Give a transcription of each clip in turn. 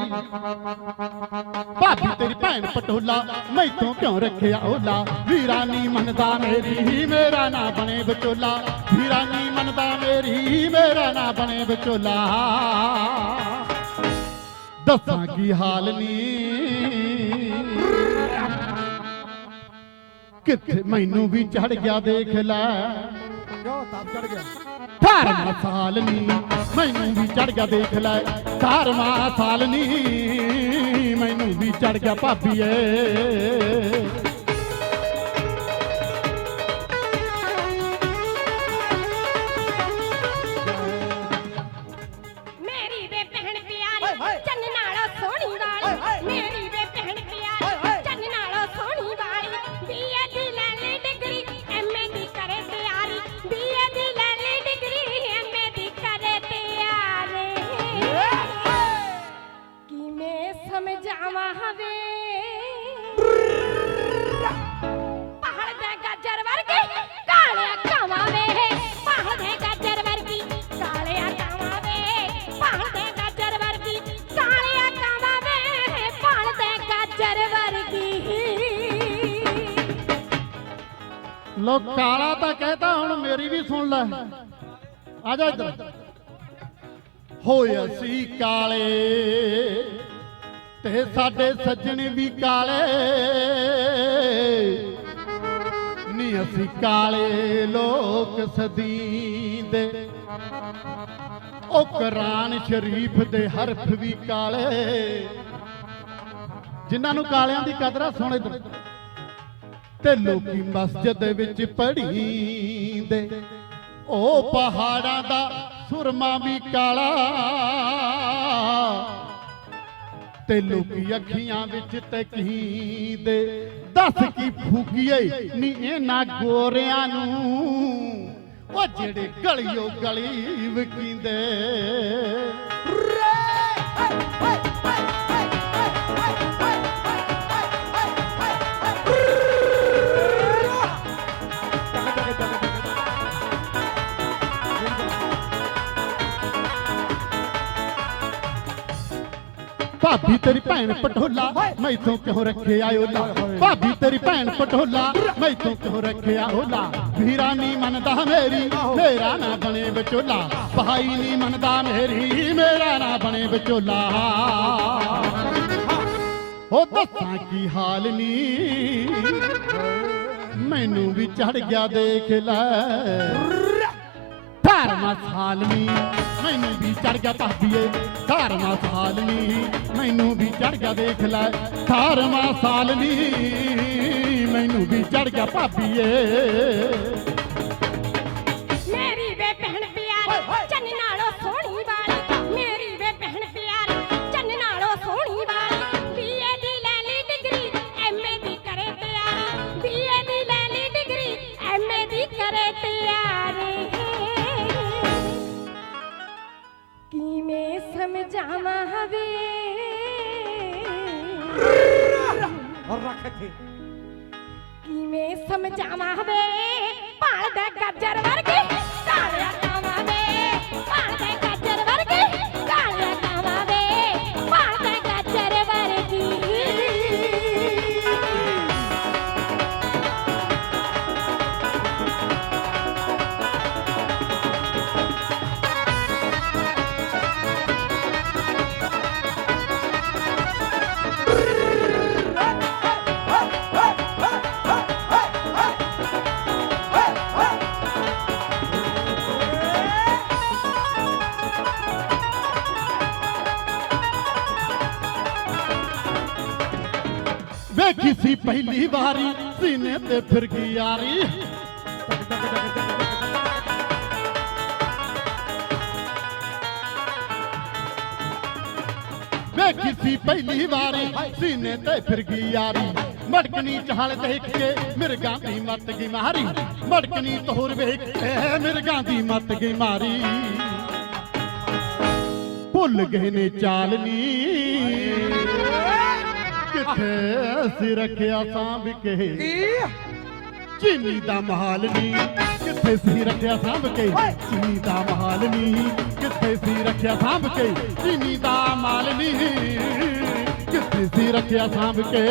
ਹੈ ਭਾਬੀ ਤੇਰੀ ਭੈਣ ਪਟੋਲਾ, ਮੈਥੋਂ ਕਿਉਂ ਰੱਖਿਆ ਓਲਾ? ਵੀਰਾ ਮੰਨਦਾ ਮੇਰੀ, ਮੇਰਾ ਨਾ ਬਣੇ ਵਿਚੋਲਾ। ਵੀਰਾ ਨੀ ਮੰਨਦਾ ਮੇਰੀ, ਮੇਰਾ ਨਾ ਬਣੇ ਵਿਚੋਲਾ। ਦੱਸਾਂ ਕੀ ਹਾਲ ਨੀ? ਕਿੱਥੇ ਮੈਨੂੰ ਵੀ ਚੜ ਗਿਆ ਦੇਖ ਲੈ। ਕਿਉਂ? ਤਾਪ ਚੜ ਗਿਆ। ਧਾਰਮਾ ਸਾਲ ਨੀ ਮੈਨੂੰ ਵੀ ਚੜ ਗਿਆ ਦੇਖ ਲੈ। ਧਾਰਮਾ ਸਾਲਨੀ, ਮੈਨੂੰ ਵੀ ਚੜ ਗਿਆ ਭਾਬੀਏ। ਲੋ ਕਾਲਾ ਤਾਂ ਕਹਿਤਾ, ਹੁਣ ਮੇਰੀ ਵੀ ਸੁਣ ਲੈ। ਆ ਜਾ ਇੱਧਰ। ਹੋਏ ਅਸੀਂ ਕਾਲੇ, ਤੇ ਸਾਡੇ ਸੱਜਣ ਵੀ ਕਾਲੇ। ਨੀ ਅਸੀਂ ਕਾਲੇ ਲੋਕ ਸਦੀਂਦੇ ਉਹ ਕੁਰਾਨ ਸ਼ਰੀਫ ਦੇ ਹਰਫ ਵੀ ਕਾਲੇ। ਜਿਨ੍ਹਾਂ ਨੂੰ ਕਾਲਿਆਂ ਦੀ ਕਦਰ ਆ, ਸੁਣ ਇੱਧਰ। ਤੇ ਲੋਕੀ ਮਸਜਿਦ ਦੇ ਵਿੱਚ ਪੜੀਂਦੇ? ਉਹ ਪਹਾੜਾਂ ਦਾ ਸੁਰਮਾ ਵੀ ਕਾਲਾ। ਤੇ ਲੋਕੀ ਅੱਖੀਆਂ ਵਿੱਚ ਤਕੀਂਦੇ ਦੱਸ ਕੀ ਫੂਕੀਏ ਨੀ ਇਹਨਾਂ ਗੋਰਿਆਂ ਨੂੰ? ਉਹ ਜਿਹੜੇ ਗਲੀਓ ਗਲੀ ਵਕੀਂਦੇ। ਭਾਬੀ ਤੇਰੀ ਭੈਣ ਪਟੋਲਾ ਮੈਥੋਂ ਕਿਉਂ ਰੱਖਿਆ ਓਲਾ? ਭਾਬੀ ਤੇਰੀ ਭੈਣ ਪਟੋਲਾ ਮੈਥੋਂ ਕਿਉਂ ਰੱਖਿਆ ਓਲਾ? ਵੀਰਾ ਨਹੀਂ ਮੰਨਦਾ ਮੇਰੀ, ਮੇਰਾ ਨਾ ਬਣੇ ਵਿਚੋਲਾ। ਭਾਈ ਨਹੀਂ ਮੰਨਦਾ ਮੇਰੀ, ਮੇਰਾ ਨਾ ਬਣੇ ਵਿਚੋਲਾ। ਉਹ ਦੱਸਾਂ ਕੀ ਹਾਲ ਨੀ? ਮੈਨੂੰ ਵੀ ਚੜ ਗਿਆ ਦੇਖ ਲੈ। ਧਰਮਾ ਸਾਲਨੀ ਮੈਨੂੰ ਵੀ ਚੜ ਗਿਆ ਭਾਬੀਏ, ਧਰਮਾ ਸਾਲਨੀ ਮੈਨੂੰ ਵੀ ਚੜ ਗਿਆ ਦੇਖ ਲੈ, ਧਰਮਾ ਸਾਲਨੀ ਮੈਨੂੰ ਵੀ ਚੜ ਗਿਆ ਭਾਬੀਏ। ਇੱਥੇ ਕਿਵੇਂ ਸਮਝਾਵਾਂ ਵੇ? ਭਾਲ ਦੇ ਗਾਜਰ ਵਰਗੀ। ਵੇਖੀ ਸੀ ਪਹਿਲੀ ਵਾਰੀ, ਸੀਨੇ ਤੇ ਫਿਰ ਗਈ ਯਾਰੀ? ਵੇਖੀ ਸੀ ਪਹਿਲੀ ਵਾਰੀ, ਸੀਨੇ ਤੇ ਫਿਰ ਗਈ ਯਾਰੀ? ਮੜਕਣੀ ਚਾਲ ਦੇਖ ਕੇ ਮਿਰਗਾਂ ਦੀ ਮੱਤ ਗਈ ਮਾਰੀ। ਮੜਕਣੀ ਤੋਰ ਵੇਖ ਕੇ ਮਿਰਗਾਂ ਦੀ ਮੱਤ ਗਈ ਮਾਰੀ। ਭੁੱਲ ਗਏ ਨੇ ਚਾਲਨੀ। ਕਿੱਥੇ ਰੱਖਿਆ ਸਾਂਭ ਕੇ। ਚੀਨੀ ਦਾ ਮਹਾਲ ਨੀ ਕਿੱਥੇ ਸੀ ਰੱਖਿਆ ਸਾਂਭ ਕੇ? ਚੀਨੀ ਦਾ ਮਹਾਲ ਨੀ ਕਿੱਥੇ ਸੀ ਰੱਖਿਆ ਸਾਂਭ ਕੇ? ਚੀਨੀ ਦਾ ਮਾਲ ਨੀ ਰੱਖਿਆ ਸਾਂਭ ਕੇ?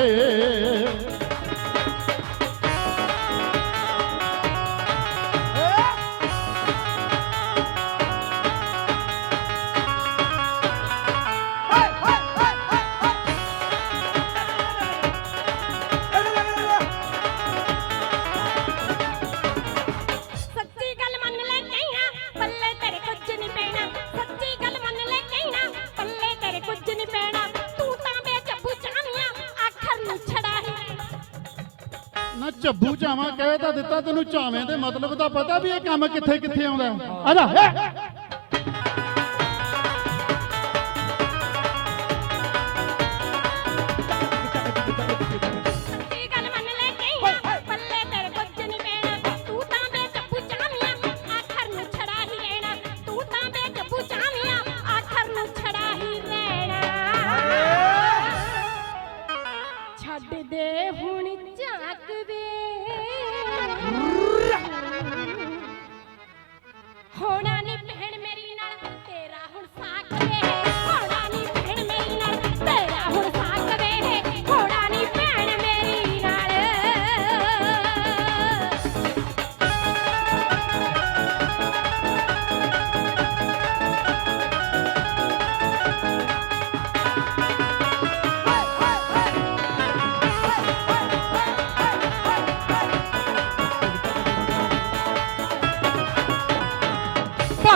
ਨਾ ਚੱਬੂ ਚਾਵਾਂ ਕਹਿ ਤਾਂ ਦਿੱਤਾ ਤੈਨੂੰ ਚਾਵੇਂ ਦੇ ਮਤਲਬ ਦਾ ਪਤਾ ਵੀ ਇਹ ਕੰਮ ਕਿੱਥੇ ਕਿੱਥੇ ਆਉਂਦਾ ਹੈ? ਆ ਜਾ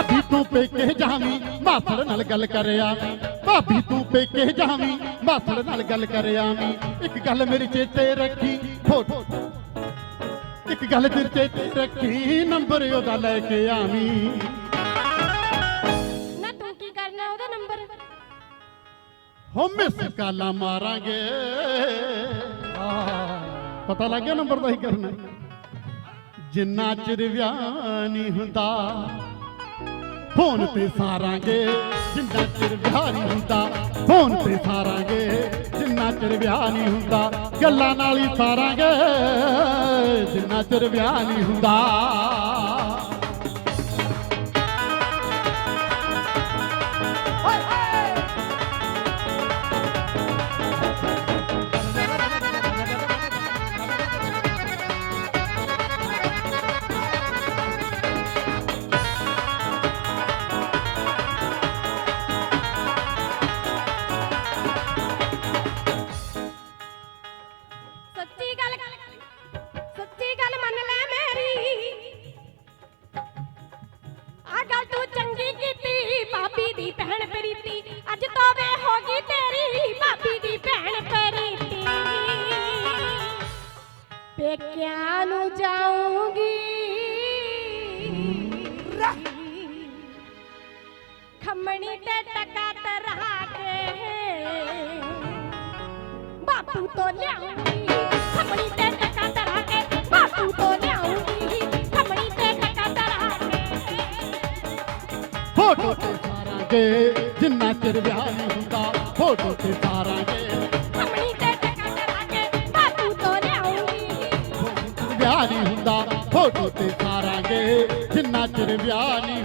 ਭਾਬੀ ਤੂੰ ਪੇਕੇ ਜਾਵੀਂ ਮਾਸੜ ਨਾਲ ਗੱਲ ਕਰਿਆ ਭਾਬੀ ਤੂੰ ਪੇਕੇ ਜਾਵੀਂ ਮਾਸੜ ਨਾਲ ਗੱਲ ਕਰਿਆ ਇੱਕ ਗੱਲ ਮੇਰੀ ਚੇਤੇ ਰੱਖੀ ਫੋਟੋ ਇੱਕ ਗੱਲ ਤੇਰੇ ਚੇਤੇ ਰੱਖੀ ਨੰਬਰ ਉਹਦਾ ਲੈ ਕੇ ਆਵੀਂ। ਨਾ ਤੂੰ ਕੀ ਕਰਨਾ ਉਹਦਾ ਨੰਬਰ? ਹੋ ਮਿਸ ਕਾਲਾ ਮਾਰਾਂਗੇ। ਪਤਾ ਲੱਗ ਗਿਆ ਨੰਬਰ ਦਾ ਹੀ ਕਰਨਾ। ਜਿੰਨਾ ਚਿਰ ਵਿਆਹ ਨਹੀਂ ਹੁੰਦਾ ਫੋਨ ਤੇ ਸਾਰਾਂਗੇ, ਜਿੰਨਾ ਚਿਰ ਵਿਆਹ ਨਹੀਂ ਹੁੰਦਾ, ਫੋਨ ਤੇ ਸਾਰਾਂਗੇ, ਜਿੰਨਾ ਚਿਰ ਵਿਆਹ ਨਹੀਂ ਹੁੰਦਾ, ਗੱਲਾਂ ਨਾਲ ਹੀ ਸਾਰਾਂਗੇ, ਜਿੰਨਾ ਚਿਰ ਵਿਆਹ ਨਹੀਂ ਹੁੰਦਾ। ਚੰਗੀ ਕੀਤੀ ਭਾਬੀ ਦੀ ਭੈਣ ਪ੍ਰੀਤੀ। ਅੱਜ ਤੋਂ ਵੇ ਹੋ ਗਈ ਤੇਰੀ ਭਾਬੀ ਦੀ ਭੈਣ ਪ੍ਰੀਤੀ। ਪੇਕਿਆਂ ਨੂੰ ਜਾਊਂਗੀ। ਖੰਮਣੀ ਤੇ ਟਕਾ ਤਰਾ ਕੇ ਬਾਪੂ ਤੋਂ ਲਿਆਉਂਗੀ। ਖਮਣੀ ਤੇ ਟਕਾ ਤਰਾ ਕੇ ਬਾਪੂ ਤੋਂ ਸਾਰਾਂਗੇ ਜਿੰਨਾ ਚਿਰ ਵਿਆਹ ਨਹੀਂ ਹੁੰਦਾ ਫੋਟੋ ਤੇ ਸਾਰਾਂਗੇ। ਖਮਣੀ ਤੇ ਟਕਾ ਤਰਾ ਕੇ ਬਾਪੂ ਤੋਂ ਲਿਆਉਂਗੀ। ਵਿਆਹ ਨਹੀਂ ਹੁੰਦਾ ਫੋਟੋ ਤੇ ਸਾਰਾਂਗੇ। ਜਿੰਨਾ ਚਿਰ ਵਿਆਹ ਨਹੀਂ